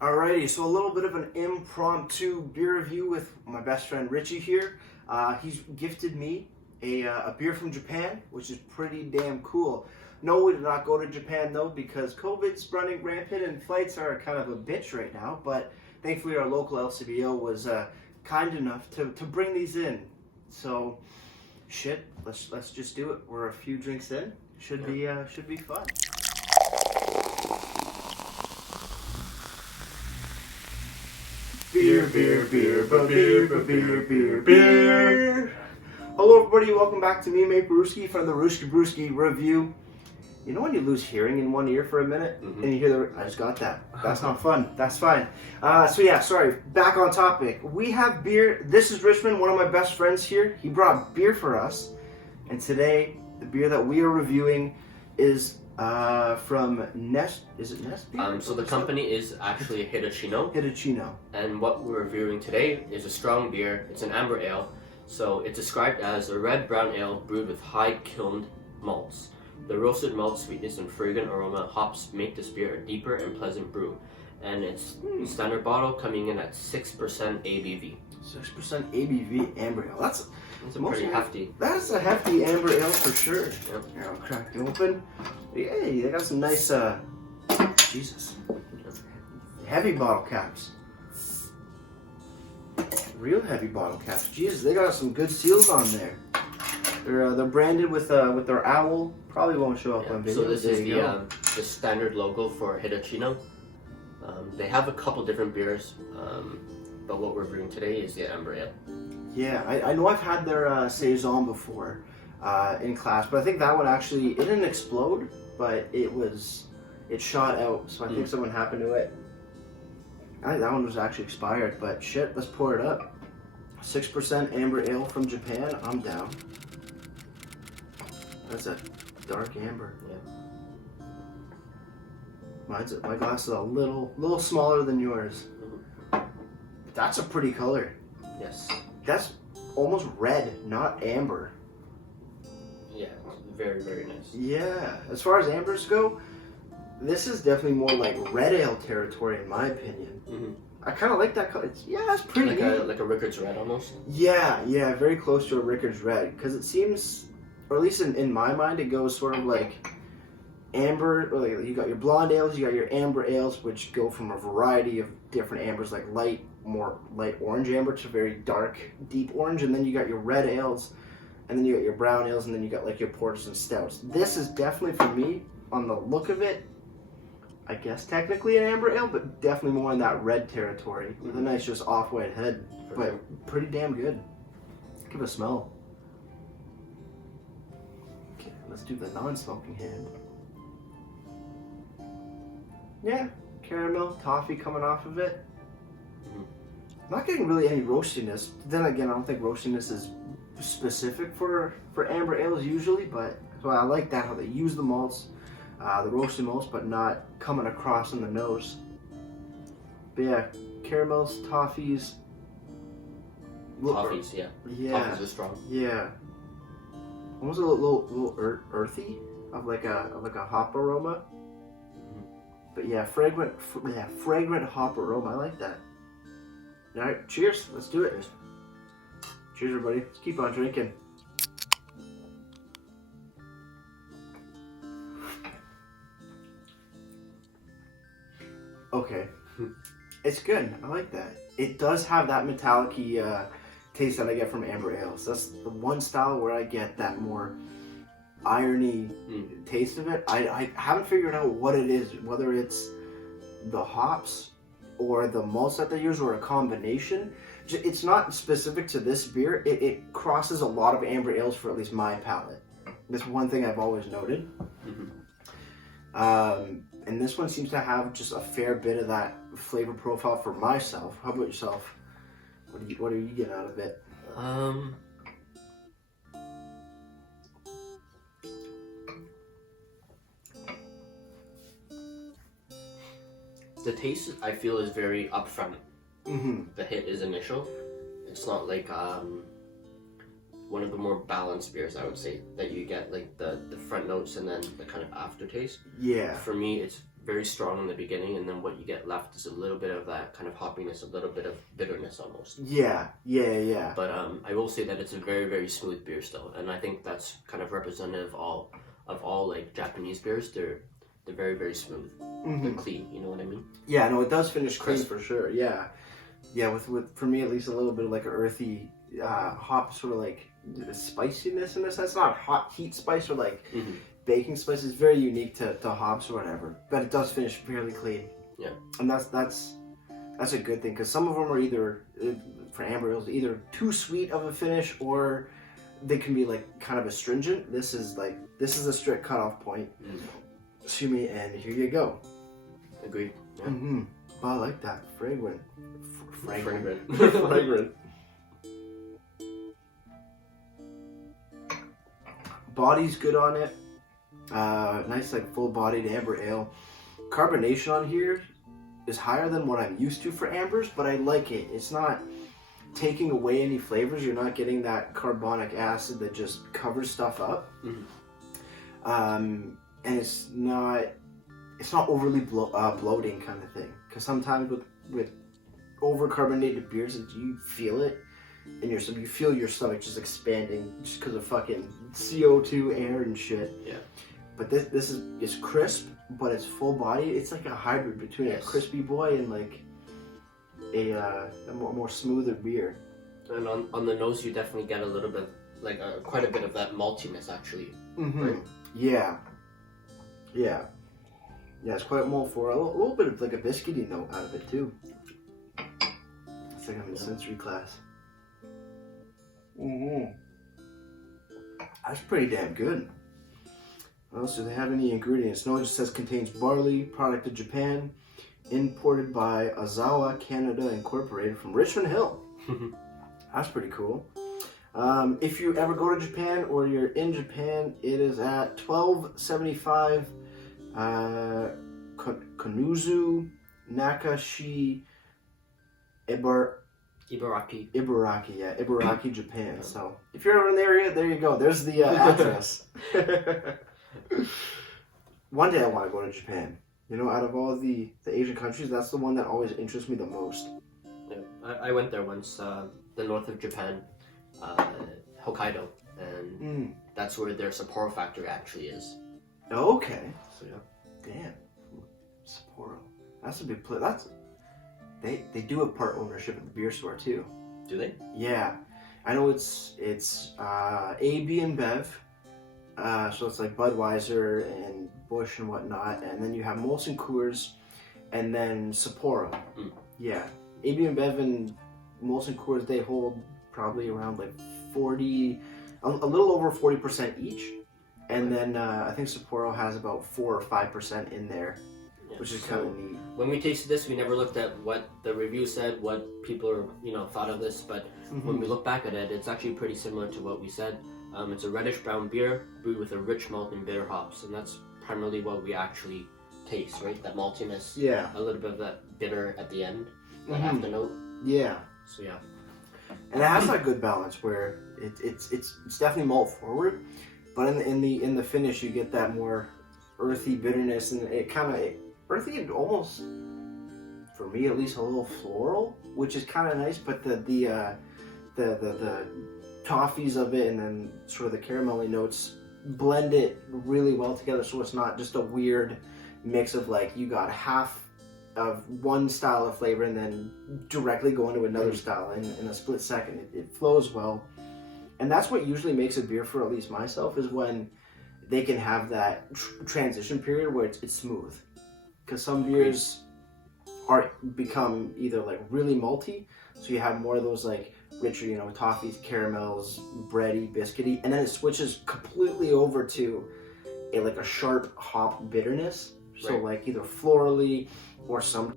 Alrighty, so a little bit of an impromptu beer review with my best friend Richie here. He's gifted me a beer from Japan, which is pretty damn cool. No, we did not go to Japan though because COVID's running rampant and flights are kind of a bitch right now. But thankfully, our local LCBO was kind enough to bring these in. So, shit, let's just do it. We're a few drinks in. Should be fun. Beer, beer, beer, beer, beer, beer, beer. Hello everybody, welcome back to me, Mate Brewski from the Rooski Brewski review. You know when you lose hearing in one ear for a minute and you hear I just got that. That's not fun. That's fine. Sorry. Back on topic. We have beer. This is Richmond, one of my best friends here. He brought beer for us. And today, the beer that we are reviewing is from Nest. Is it Nest Beer? So the company is actually Hitachino. Hitachino. And what we're reviewing today is a strong beer. It's an amber ale. So it's described as a red brown ale brewed with high kilned malts. The roasted malt sweetness and fragrant aroma hops make this beer a deeper and pleasant brew. And it's standard bottle coming in at 6% ABV. 6% ABV amber ale. That's pretty hefty. That's a hefty amber ale for sure. Yep. Here, I'll crack it open. Yay, they got some nice, Jesus. Heavy bottle caps. Real heavy bottle caps. Jesus, they got some good seals on there. They're branded with their owl. Probably won't show up on video. So this is the standard logo for Hitachino. They have a couple different beers, but what we're brewing today is the amber ale. Yeah, I know I've had their saison before in class, but I think that one actually, it didn't explode, but it shot out, so I think something happened to it. I think that one was actually expired, but shit, let's pour it up. 6% amber ale from Japan, I'm down. That's a dark amber. Yeah. My glass is a little smaller than yours. That's a pretty color. Yes. That's almost red, not amber. Yeah, very, very nice. Yeah, as far as ambers go, this is definitely more like red ale territory in my opinion. I kind of like that color. It's pretty neat. Like a Rickard's Red almost. Yeah, very close to a Rickard's Red because it seems, or at least in my mind, it goes sort of like amber. Or like you got your blonde ales, you got your amber ales, which go from a variety of different ambers, like more light orange amber to very dark, deep orange, and then you got your red ales, and then you got your brown ales, and then you got like your porters and stouts. This is definitely, for me, on the look of it, I guess technically an amber ale, but definitely more in that red territory with a nice just off-white head, but pretty damn good. Give it a smell. Okay, let's do the non-smoking hand. Yeah, caramel, toffee coming off of it. I'm not getting really any roastiness. Then again, I don't think roastiness is specific for amber ales usually, but so I like that how they use the malts, the roasted malts, but not coming across in the nose. But yeah, caramels, toffees. Toffees, yeah. Toffees are strong. Yeah. Almost a little earthy, of like a hop aroma. But yeah, fragrant hop aroma. I like that. All right, cheers. Let's do it. Cheers, everybody. Let's keep on drinking. Okay. It's good. I like that. It does have that metallic-y taste that I get from amber ales. That's the one style where I get that more irony taste of it. I haven't figured out what it is, whether it's the hops or the malts that they use, or a combination. It's not specific to this beer. It crosses a lot of amber ales for at least my palate. That's one thing I've always noted. And this one seems to have just a fair bit of that flavor profile for myself. How about yourself? What are you getting out of it? The taste, I feel, is very upfront. The hit is initial. It's not like one of the more balanced beers, I would say, that you get like the front notes and then the kind of aftertaste. Yeah. For me, it's very strong in the beginning, and then what you get left is a little bit of that kind of hoppiness, a little bit of bitterness almost. Yeah. But I will say that it's a very, very smooth beer still, and I think that's kind of representative of all like Japanese beers. They're very, very smooth. They're clean. You know what I mean? Yeah, no, it does finish clean for sure. Yeah. With for me at least a little bit of like an earthy hop, sort of like spiciness in a sense. Not hot heat spice or like baking spice. It's very unique to hops or whatever, but it does finish fairly clean. Yeah, and that's a good thing, because some of them are either for amber ales either too sweet of a finish, or they can be like kind of astringent. This is a strict cutoff point. Excuse me, and here you go. Agreed. Yeah. Oh, I like that. Fragrant. Fragrant. Body's good on it. Nice like full-bodied amber ale. Carbonation on here is higher than what I'm used to for ambers, but I like it. It's not taking away any flavors. You're not getting that carbonic acid that just covers stuff up. And it's not overly bloating kind of thing. Because sometimes with over-carbonated beers, you feel it. And you feel your stomach just expanding just because of fucking CO2, air, and shit. Yeah. But this is crisp, but it's full body. It's like a hybrid between a crispy boy and like a more smoother beer. And on the nose, you definitely get a little bit, like quite a bit of that maltiness actually. Right? Yeah. It's quite malt for a little bit of like a biscuity note out of it too. It's like I'm in sensory class. That's pretty damn good. What else do they have? Any ingredients? No, it just says contains barley, product of Japan, imported by Azawa Canada Incorporated from Richmond Hill. That's pretty cool. If you ever go to Japan or you're in Japan, it is at 1275 Konuzu Nakashi Ibaraki, Japan. So if you're ever in the area, there you go. There's the address. One day I want to go to Japan. You know, out of all the Asian countries, that's the one that always interests me the most. Yeah, I went there once, the north of Japan, Hokkaido, and that's where their Sapporo factory actually is. Okay. So yeah. Damn. Sapporo. That's a big place. They do have part ownership at the beer store too. Do they? Yeah. I know it's AB and Bev. So it's like Budweiser and Busch and whatnot, and then you have Molson Coors, and then Sapporo. Yeah, AB and Bev and Molson Coors, they hold probably around like 40, a little over 40% each, and then I think Sapporo has about 4 or 5% in there, which is kind of neat. When we tasted this, we never looked at what the review said, what people thought of this, but when we look back at it, it's actually pretty similar to what we said. It's a reddish brown beer brewed with a rich malt and bitter hops, and that's primarily what we actually taste, right? That maltiness, a little bit of that bitter at the end, that afternote. Yeah. So yeah. And it has that good balance where it's definitely malt forward, but in the finish you get that more earthy bitterness, and it kind of earthy and almost, for me at least, a little floral, which is kind of nice. But the toffees of it and then sort of the caramelly notes blend it really well together, so it's not just a weird mix of like you got half of one style of flavor and then directly go into another style in a split second. It flows well, and that's what usually makes a beer, for at least myself, is when they can have that transition period where it's smooth, because some beers become either like really malty, so you have more of those like richer, toffees, caramels, bready, biscuity, and then it switches completely over to a sharp hop bitterness. So like either florally or some